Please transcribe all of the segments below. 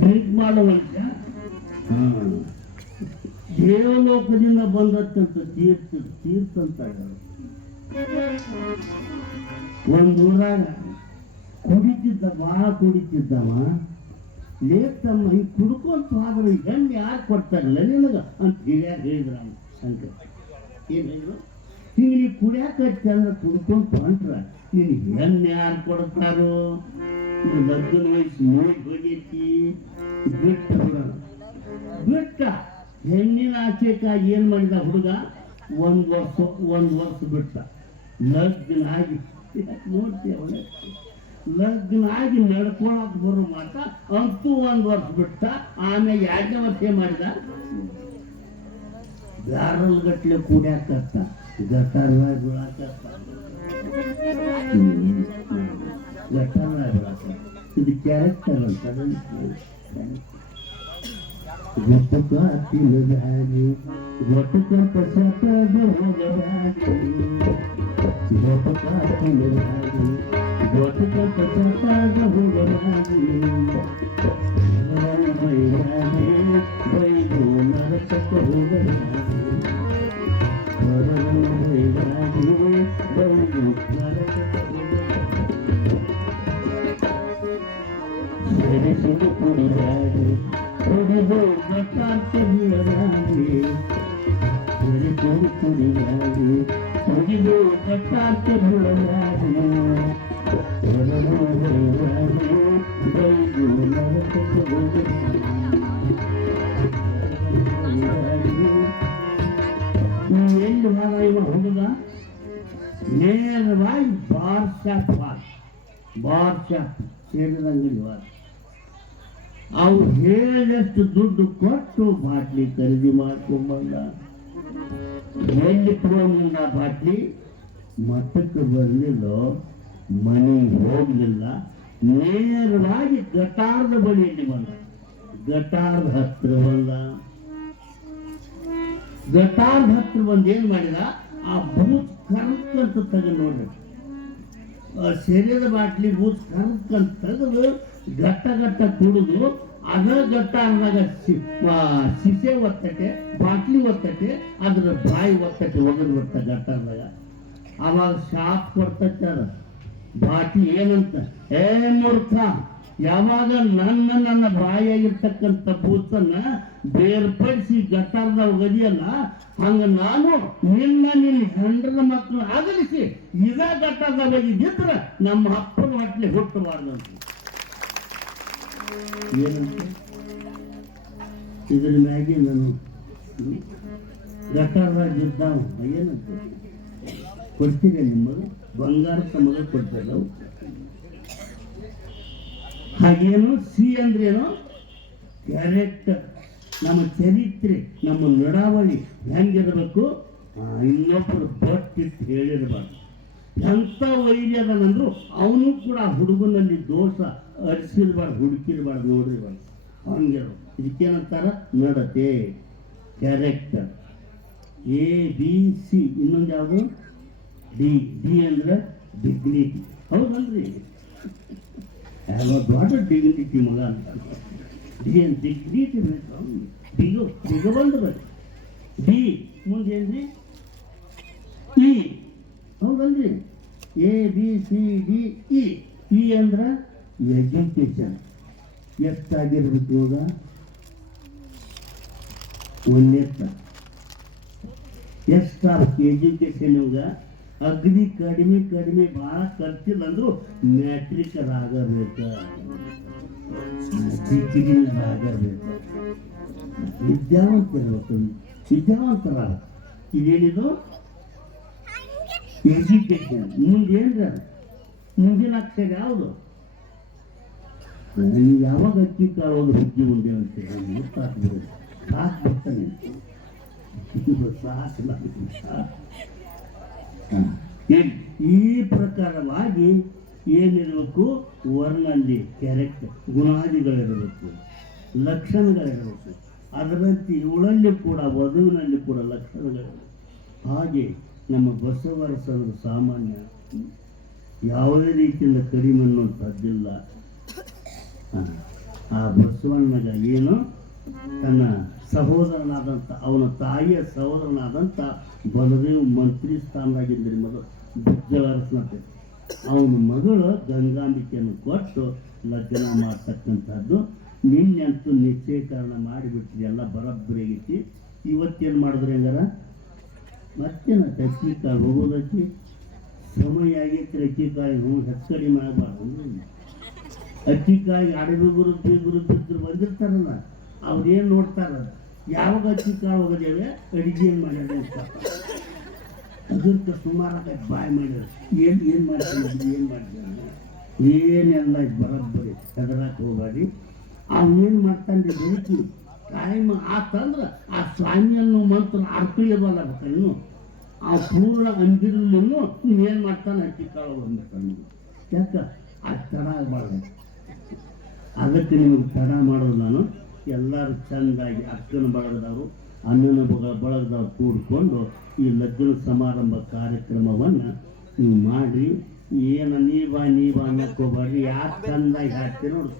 Drink ಮಾಡೋ ಮನುಷ್ಯ ದೇವಲೋಕದಿಂದ ಬಂದತ್ತಂತ ತೀರ್ಥ ಅಂತ ಒಂದು ಊರಾಗ ಕುಡಿತಿದ್ದ, ಬಹಳ ಕುಡಿತಿದ್ದವ. ಲೇತಮ್ಮ ಹಿಂಗೆ ಕುಡ್ಕೊಂತ ಹೋದ್ರೆ ಹೆಣ್ಣು ಯಾರು ಕೊಡ್ತಾರಲ್ಲ ನಿನಗ ಅಂತ ಹೇಳಿದ್ರ ಶಂಕರ್. ಏನು ಹೇಳಿದ್ರು? ಹಿಂಗೆ ನೀವು ಕುಡಿಯಾಕತ್ತೆ ಅಂದ್ರೆ ಕುಡ್ಕೊಂತ ಹೊಂಟ್ರ ನಿನ್ ಹೆಣ್ಣು ಯಾರು ಕೊಡ್ತಾರೋ? ಲಗ್ನ ವಯಸ್ಸು ನೋಡಿ ಹೋಗೈತಿ, ಬಿಟ್ಟ ಹುಡುಗ ಬಿಟ್ಟ. ಹೆಣ್ಣಿನ ಆಚೆಕಾಗಿ ಏನ್ ಮಾಡಿದ ಹುಡುಗ? ಒಂದು ವರ್ಷ ಬಿಟ್ಟ. ಲಗ್ನ ಆಗಿ ನೋಡ್ತೀವಲ್ಲ, ಲಗ್ನ ಆಗಿ ನಡ್ಕೊಳಕ್ ಬರೋ ಮಾತ ಅಂತೂ 1 ವರ್ಷ ಬಿಟ್ಟ. ಆಮೇಲೆ 2ನೇ ವರ್ಷ ಏನ್ ಮಾಡಿದ? ಬ್ಯಾರಲ್ ಗಟ್ಲೆ ಕುಡಿಯಾಕತ್ತ, ಗಟಾರವಾಗಿ ಬಿಡಾಕತ್ತ, ಗಟಾರವಾಗಿ ಬಿಡಾಕತ್ತ. ಇದು ಕ್ಯಾರೆಕ್ಟರ್ ಅಂತ. ಗೊಟ್ಟಕ ತಿಳದಾಗಿ ಗೊಟ್ಟಕ ಪಸಕದ ಹೋಗದಾಗಿ, ಗೊಟ್ಟಕ ತಿಳದಾಗಿ ಗೊಟ್ಟಕ ಪಸಕದ ಹೋಗದಾಗಿ, ಬೈರಾಗಿ ಬೈದು ನರಕಕ್ಕ ಹೋಗದಾಗಿ, ಬೈರಾಗಿ ಬೈದು ನರಕಕ್ಕ ಹೋಗದಾಗಿ, ಸಿಡಿ ಕುಡಿದಾಗಿ ಕುಡಿದು ಗಟ್ಟಾರ್ಥ ಬೀಳದಾಗಿ, ಕುಡಿದಾಗಿ ಕುಡಿದು ಗಟ್ಟಾರ್ಥ ಬೀಳದಾಗಿ, ಬೈದು ನರಕಕ್ಕೆ ಹೋಗದಾಗಿ. ಎಲ್ಲಿ ಭಾಗ ಇವ ಹುಡುಗ? ನೇರವಾಗಿ ಬಾರ್ ಶಾಪ್ ಸೇರಿದಂಗಡಿ ವಾರ. ಅವ್ರು ಹೇಳಿದಷ್ಟು ದುಡ್ಡು ಕೊಟ್ಟು ಬಾಟ್ಲಿ ಖರೀದಿ ಮಾಡ್ಕೊಂಡ್ಬಂದ. ಎಲ್ಲಿ ತಗೊಂಡ ಬಾಟ್ಲಿ? ಮಠಕ್ಕೆ ಬರಲಿಲ್ಲ, ಮನೆಗೆ ಹೋಗ್ಲಿಲ್ಲ, ನೇರವಾಗಿ ಗಟಾರದ ಬಳಿಯಲ್ಲಿ ಬಂದ. ಗಟಾರದ ಹತ್ರ ಬಂದ. ಗಟಾರದ ಹತ್ರ ಬಂದು ಏನ್ ಮಾಡಿದ? ಆ ಬೂತ್ ಕರ್ಕಂತ ತೆಗೆದು ನೋಡ್ರಿ, ಸೆರೆದ ಬಾಟ್ಲಿ ಬೂತ್ ಕರ್ಕಂತ ತೆಗೆದು ಗಟ್ಟ ಕುಡಿದು ಅದ ಗಟ್ಟ ಅಂದಾಗ ಸಿಸೆ ಒತ್ತಟೆ, ಬಾಟ್ಲಿ ಒತ್ತಟೆ, ಅದ್ರ ಬಾಯಿ ಒತ್ತಟೆ ಒಗದು ಬರ್ತ ಗಟ್ಟ ಅಂದಾಗ. ಅವಾಗ ಶಾಪ್ ಕೊಡ್ತೈತೆ ಅದ ಬಾಟ್ಲಿ ಏನಂತ? ಏ ಮೂರ್ಖ, ಯಾವಾಗ ನನ್ನ ಬಾಯಿಯಾಗಿರ್ತಕ್ಕಂಥ ಬೂತನ್ನ ಬೇರ್ಪಡಿಸಿ ಗಟ್ಟಾರ್ದ ಒಗದಿಯಲ್ಲ, ಹಂಗ ನಾನು ನಿನ್ನ ಹೆಂಡ್ರದ ಮಕ್ಕಳು ಆಗಲಿಸಿ ಇದ ಗಟ್ಟಾರ್ದ ಒಗಿದಿದ್ರ ನಮ್ಮ ಅಪ್ಪನ ಹೊಟ್ಲೆ ಹುಟ್ಟಬಾರ್ದಂತ. ಏನಂತ? ಇದ್ರ ಮ್ಯಾಗೆ ನಾನು ಗಟ್ಟಾರ್ದಾಗ ಇದ್ದಾವ. ಏನಂತ ಕೊಡ್ತೀವಿ? ನಿಮ್ಮದು ಬಂಗಾರ ತಮಗ ಕೊಡ್ತೇವೆ. ಹಾಗೇನು ಸಿ ಅಂದ್ರೇನು? ಕ್ಯಾರೆಕ್ಟರ್, ನಮ್ಮ ಚರಿತ್ರೆ, ನಮ್ಮ ನಡಾವಳಿ ಹೆಂಗಿರ್ಬೇಕು? ಇನ್ನೊಬ್ಬರು ಬಟ್ಟಿಟ್ಟು ಹೇಳಿರ್ಬಾರ್ದು. ಎಂಥ ವೈರ್ಯ ಅದನಂದ್ರು ಅವನು ಕೂಡ ಹುಡುಗನಲ್ಲಿ ದೋಷ ಅರಿಸಿರ್ಬಾರ್ದು, ಹುಡುಕಿರ್ಬಾರ್ದು, ನೋಡಿರ್ಬಾರ್ದು. ಹಂಗಿರೋ ಇದಕ್ಕೇನಂತಾರ? ನಡತೆ, ಕ್ಯಾರೆಕ್ಟರ್. ABC. ಇನ್ನೊಂದು ಯಾವುದು? ಡಿ ಅಂದ್ರೆ ಡಿಗ್ನಿಟಿ. ಹೌದಲ್ರಿ? ದೊಡ್ಡ ಡಿಗ್ನಿಟಿ ಮಗ ಅಂತ. ಡಿಗ್ನಿಟಿ ಬೇಕು, ಬಿಗ ಬಂದ್ಬೇಕು. ಡಿ ಮುಂದೇನ್ರಿ? ಇ. ಹೌದಲ್ರಿ? ABCDE. ಇ ಅಂದ್ರ ಎಜುಕೇಶನ್. ಎಷ್ಟಾಗಿರ್ಬೇಕು ಇವಾಗ? 1ನೇತ್ತ. ಎಷ್ಟಾಗಬೇಕು ಎಜುಕೇಶನ್ ಇವಾಗ? ಅಗ್ನಿ ಕಡಿಮೆ ಬಹಳ ಖರ್ಚಿಲ್ಲ ಅಂದ್ರು ಮ್ಯಾಟ್ರಿಕರಾಗಬೇಕ, ಡಿಗ್ರಿನಾಗಬೇಕ, ವಿದ್ಯಾವಂತರ. ಇದೇನಿದು? ಎಜುಕೇಶನ್. ಮುಂದೇನ್ರ? ಮುಂದಿನ ಅಕ್ಷರ ಯಾವುದು? ನೀವು ಯಾವಾಗ ಅಕ್ಕಿ ಕಾಳು ಹುಗ್ಗಿ ಉಂಡೆ ಅಂತೇಳಿ ಗೊತ್ತಾಗ್ಬೋದು. ಸಾಕು ಬರ್ತಾನೆ, ಈ ಪ್ರಕಾರವಾಗಿ ಏನಿರಬೇಕು? ವರ್ಣಲ್ಲಿ ಕ್ಯಾರೆಕ್ಟರ್, ಗುಣಾದಿಗಳಿರಬೇಕು, ಲಕ್ಷಣಗಳಿರಬೇಕು. ಅದರಂತೆ ಇವಳಲ್ಲಿ ಕೂಡ, ವಧುವಿನಲ್ಲಿ ಕೂಡ ಲಕ್ಷಣಗಳಿರಬೇಕು. ಹಾಗೆ ನಮ್ಮ ಬಸವರಸರು ಸಾಮಾನ್ಯ, ಯಾವುದೇ ರೀತಿಯಿಂದ ಕಡಿಮೆ ಅನ್ನುವಂಥದ್ದಿಲ್ಲ. ಆ ಬಸವಣ್ಣಗ ಏನು ತನ್ನ ಸಹೋದರನಾದಂಥ ಅವನ ತಾಯಿಯ ಸಹೋದರನಾದಂಥ ಬಲದೇವ್ ಮಂತ್ರಿ ಸ್ಥಾನದಾಗಿದ್ರಿ ಮೊದಲು ಬುಜ್ಜರಸನತೆ ಅವನ ಮಗಳು ಗಂಗಾಂಬಿಕೆಯನ್ನು ಕೊಟ್ಟು ಲಗ್ನ ಮಾಡ್ತಕ್ಕಂಥದ್ದು. ನಿನ್ನೆಂತೂ ನಿಶ್ಚಯೀಕರಣ ಮಾಡಿಬಿಟ್ರಿ, ಎಲ್ಲ ಬರಬ್ಬರಿ ಆಗೈತಿ. ಇವತ್ತೇನು ಮಾಡಿದ್ರೆ ಹೆಂಗಾರ ಮತ್ತೇನ ಅಕ್ಕಿ ಕಾಳು ಹೋಗೋದಕ್ಕಿ ಸಮಯ ಆಗೈತಿ. ಅಕ್ಕಿ ಕಾಳು ಹೆಚ್ಚು ಕಡಿಮೆ ಆಗಬಾರ್ದು. ಅಕ್ಕಿ ಕಾಯಿ ಅಡಗುರು ಬೀಗುರು ಬಿದ್ದರು ಬಂದಿರ್ತಾರಲ್ಲ, ಅವ್ರೇನು ನೋಡ್ತಾರ, ಯಾವಾಗ ಅಕ್ಕಿ ಕಾಳು ಹೋಗೋದೇವೆ ಅಡಿಗೆ ಏನು ಮಾಡ್ಯಾರ ಅಂತ ಅದಕ್ಕೆ ಸುಮಾರಾಗಿ ಬಾಯ್ ಮಾಡ್ಯಾರ. ಏನು ಮಾಡ್ತಾರೆ ಏನು ಮಾಡ್ತಾರೆ ಏನೆಲ್ಲ ಬರಬ್ಬರಿ ಹೆದರಾಕ್ ಹೋಗ್ಬಾರಿ. ಅವನೇನು ಮಾಡ್ತಾನೆ ಬೆಳಕಿ ಟೈಮ್ ಆತಂದ್ರೆ ಆ ಸ್ವಾಮಿಯನ್ನು ಮಂತ್ರ ಅರ್ಕಳಿಯಬಲ್ಲ ಇನ್ನು ಆ ಪೂರ್ಣ ಅಂದಿರೂ ನೀವೇನು ಮಾಡ್ತಾನೆ ಅಕ್ಕಿ ಕಾಳು ಬಂದ್ಬಿಡ್ತಾನೆ. ಯಾಕೆ ಅದು ತಡ ಆಗಬಾರ್ದು. ಅದಕ್ಕೆ ನಿಮಗೆ ತಡ ಮಾಡೋದು ನಾನು ಎಲ್ಲರೂ ಚೆಂದಾಗಿ ಅಕ್ಕನ ಬಳಗದವರು ಅಣ್ಣನ ಬಳಗದವ್ರು ಕೂಡಿಕೊಂಡು ಈ ಲಗ್ನ ಸಮಾರಂಭ ಕಾರ್ಯಕ್ರಮವನ್ನು ನೀವು ಮಾಡಿ. ಏನು ನೀವಾ ಅನ್ನಕ್ಕೋಗ್ಬಾರ್ರಿ. ಯಾರು ಚೆಂದಾಗಿ ಹಾಕ್ತೀರಿ ನೋಡಿ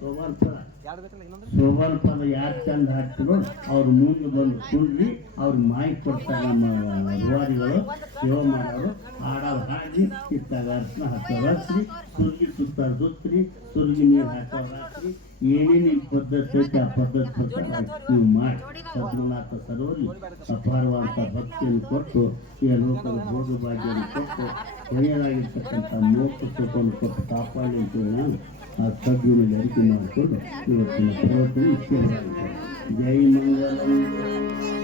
ಸೋಬಾನ ಯಾರು ಚಂದ ಹಾಕ್ತಿರೋ ಅವ್ರು ಮುಂದೆ ಬಂದು ಕುಂಡ್ರಿ ಅವ್ರ ಮಾಯಿ ಕೊಡ್ತಾರೆ. ನಮ್ಮ ಅಧಿಕಾರಿಗಳು ಸೇವೆ ಮಾಡೋರು ಹಾಡೋರು ಹಾಡಿ ಇತ್ತಾಗ ಅರ್ಶನ ಹಾಕೋರು ಹಚ್ರಿ, ಸುರ್ಗಿ ಸುತ್ತಾರ ಸುತ್ತರಿ, ಸುರ್ಗಿ ನೀರು ಹಾಕೋರು ಹಾಕ್ರಿ. ಏನೇನು ಪದ್ಧತಿ ಐತೆ ಆ ಪದ್ಧತಿ ಪ್ರಕಾರ ನೀವು ಮಾಡಿ ಸದ್ಗುಣಾಥ ಸರೋರಿ ಅಪಾರವಾದಂಥ ಭಕ್ತಿಯನ್ನು ಕೊಟ್ಟು ಈ ಲೋಕದ ಭೋಗ ಭಾಗ್ಯವನ್ನು ಕೊಟ್ಟು ಕೊನೆಯದಾಗಿರ್ತಕ್ಕಂಥ ಮೋಕ್ಷ ಸುಖವನ್ನು ಕೊಟ್ಟು ಕಾಪಾಡಿ ಅಂತೇಳಿ ನಾನು ಆ ಸದ್ಗುಣದಲ್ಲಿ ಅರಿಕೆ ಮಾಡಿಕೊಂಡು ಇವತ್ತಿನ ಪ್ರವಚನ ಮುಖ್ಯವಾಗಿದೆ. ಜೈ ಮಂಗಲ.